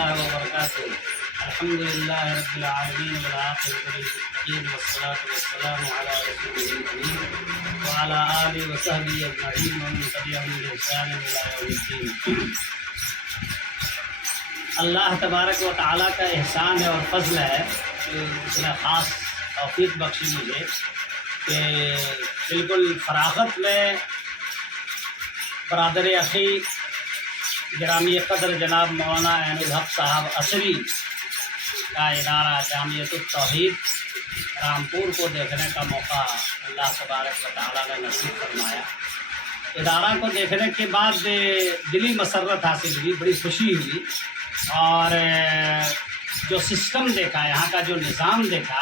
الله وبركاته. الحمد لله رب العالمين والعاقبة للمتقين والصلاة والسلام على رسوله الكريم وعلى آله وصحبه أجمعين ومن تبعهم بإحسان إلى يوم الدين. اللہ تبارک و تعالیٰ کا احسان ہے اور فضل ہے کہ اس نے خاص توفیق بخشی مجھے کہ بالکل فراغت میں برادر اخی گرامی قدر جناب مولانا عین الحق صاحب عصری کا ادارہ جامعۃ التوحید رامپور کو دیکھنے کا موقع اللہ تبارک و تعالیٰ نے نصیب فرمایا. ادارہ کو دیکھنے کے بعد دلی مسرت حاصل ہوئی, بڑی خوشی ہوئی, اور جو سسٹم دیکھا, یہاں کا جو نظام دیکھا,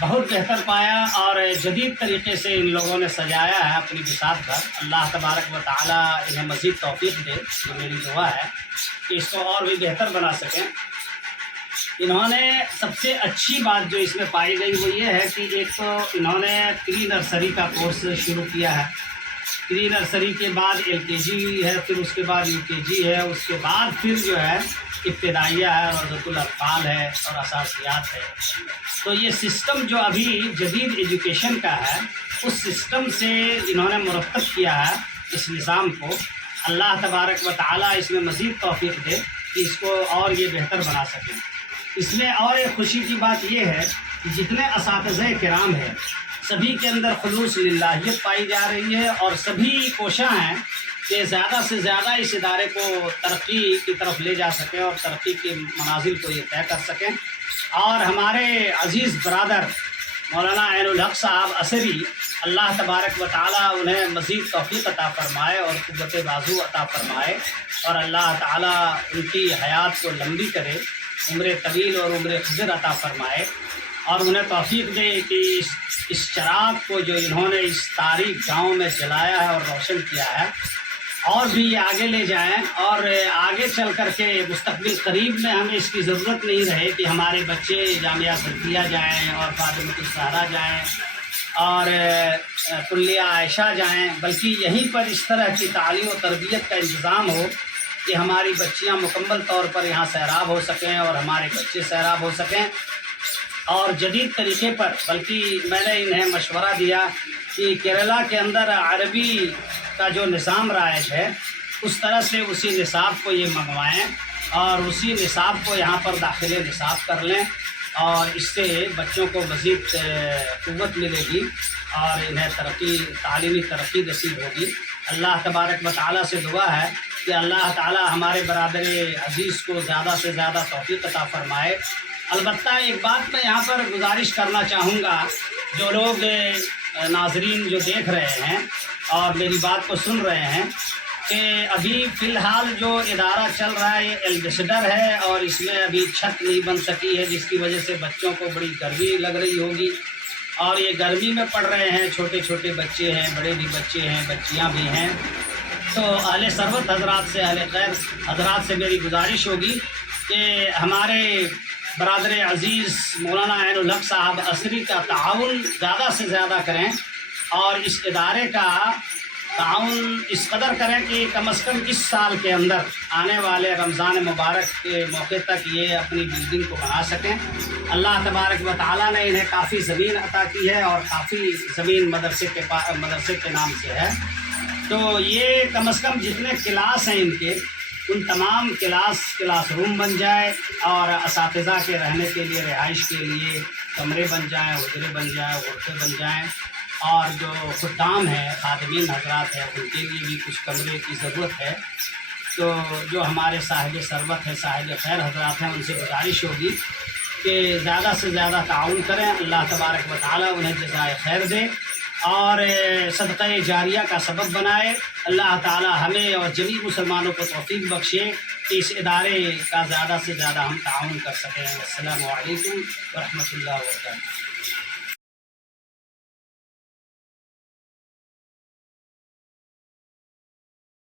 بہت بہتر پایا اور جدید طریقے سے ان لوگوں نے سجایا ہے اپنی بساط پر. اللہ تبارک و تعالیٰ انہیں مزید توفیق دے, یہ میری دعا ہے کہ اس کو اور بھی بہتر بنا سکیں. انہوں نے سب سے اچھی بات جو اس میں پائی گئی وہ یہ ہے کہ ایک تو انہوں نے پری نرسری کا کورس شروع کیا ہے. پری نرسری کے بعد LKG ہے, پھر اس کے بعد UKG ہے, اس کے بعد پھر جو ہے ابتدائیہ ہے, روضۃ الاطفال ہے اور اساسیات ہے. تو یہ سسٹم جو ابھی جدید ایجوکیشن کا ہے, اس سسٹم سے انہوں نے مرتب کیا ہے اس نظام کو. اللہ تبارک و تعالیٰ اس میں مزید توفیق دے کہ اس کو اور یہ بہتر بنا سکیں. اس میں اور ایک خوشی کی بات یہ ہے کہ جتنے اساتذہ کرام ہیں سبھی کے اندر خلوص للہیت پائی جا رہی ہے, اور سبھی کوشاں ہیں کہ زیادہ سے زیادہ اس ادارے کو ترقی کی طرف لے جا سکیں اور ترقی کے منازل کو یہ طے کر سکیں. اور ہمارے عزیز برادر مولانا عین الحق صاحب عصری, اللہ تبارک و تعالیٰ انہیں مزید توفیق عطا فرمائے اور قوت بازو عطا فرمائے, اور اللہ تعالیٰ ان کی حیات کو لمبی کرے, عمر طویل اور عمر خضر عطا فرمائے, اور انہیں توفیق دے کہ اس چراغ کو جو انہوں نے اس تاریک گاؤں میں جلایا ہے اور روشن کیا ہے, اور بھی یہ آگے لے جائیں, اور آگے چل کر کے مستقبل قریب میں ہمیں اس کی ضرورت نہیں رہے کہ ہمارے بچے جامعہ سلفیہ جائیں اور فاطمۃ الزہرا جائیں اور کلیہ عائشہ جائیں, بلکہ یہیں پر اس طرح کی تعلیم و تربیت کا انتظام ہو کہ ہماری بچیاں مکمل طور پر یہاں سیراب ہو سکیں اور ہمارے بچے سیراب ہو سکیں. اور جدید طریقے پر, بلکہ میں نے انہیں مشورہ دیا کہ کیرلا کے اندر عربی کا جو نظام رائج ہے اس طرح سے اسی نصاب کو یہ منگوائیں اور اسی نصاب کو یہاں پر داخل نصاب کر لیں, اور اس سے بچوں کو مزید قوت ملے گی اور انہیں تعلیمی ترقی نصیب ہوگی. اللہ تبارک و تعالیٰ سے دعا ہے کہ اللہ تعالیٰ ہمارے برادر عزیز کو زیادہ سے زیادہ توفیق عطا فرمائے. البتہ ایک بات میں یہاں پر گزارش کرنا چاہوں گا, جو لوگ ناظرین جو دیکھ رہے ہیں اور میری بات کو سن رہے ہیں, کہ ابھی فی الحال جو ادارہ چل رہا ہے یہ ایلبسڈر ہے اور اس میں ابھی چھت نہیں بن سکی ہے, جس کی وجہ سے بچوں کو بڑی گرمی لگ رہی ہوگی, اور یہ گرمی میں پڑھ رہے ہیں. چھوٹے چھوٹے بچے ہیں, بڑے بھی بچے ہیں, بچیاں بھی ہیں. تو اہل ثروت حضرات سے, اہل خیر حضرات سے میری گزارش ہوگی کہ ہمارے برادر عزیز مولانا عین الحق صاحب عصری کا تعاون زیادہ سے زیادہ کریں, اور اس ادارے کا تعاون اس قدر کریں کہ کم از کم اس سال کے اندر آنے والے رمضان مبارک کے موقع تک یہ اپنی بلڈنگ کو بنا سکیں. اللہ تبارک و تعالیٰ نے انہیں کافی زمین عطا کی ہے, اور کافی زمین مدرسے کے نام سے ہے. تو یہ کم از کم جتنے کلاس ہیں ان کے, ان تمام کلاس روم بن جائے, اور اساتذہ کے رہنے کے لیے, رہائش کے لیے کمرے بن جائیں, حجرے بن جائیں, غرفے بن جائیں, اور جو خدام ہیں, خادمین حضرات ہیں, ان کے لیے بھی کچھ کمرے کی ضرورت ہے. تو جو ہمارے صاحب ثروت ہیں, صاحب خیر حضرات ہیں, ان سے گزارش ہوگی کہ زیادہ سے زیادہ تعاون کریں. اللہ تبارک و تعالیٰ انہیں جزائے خیر دے اور صدقہ جاریہ کا سبب بنائے. اللہ تعالیٰ ہمیں اور جمیع مسلمانوں کو توفیق بخشے کہ اس ادارے کا زیادہ سے زیادہ ہم تعاون کر سکیں. السلام علیکم ورحمۃ اللہ وبرکاتہ.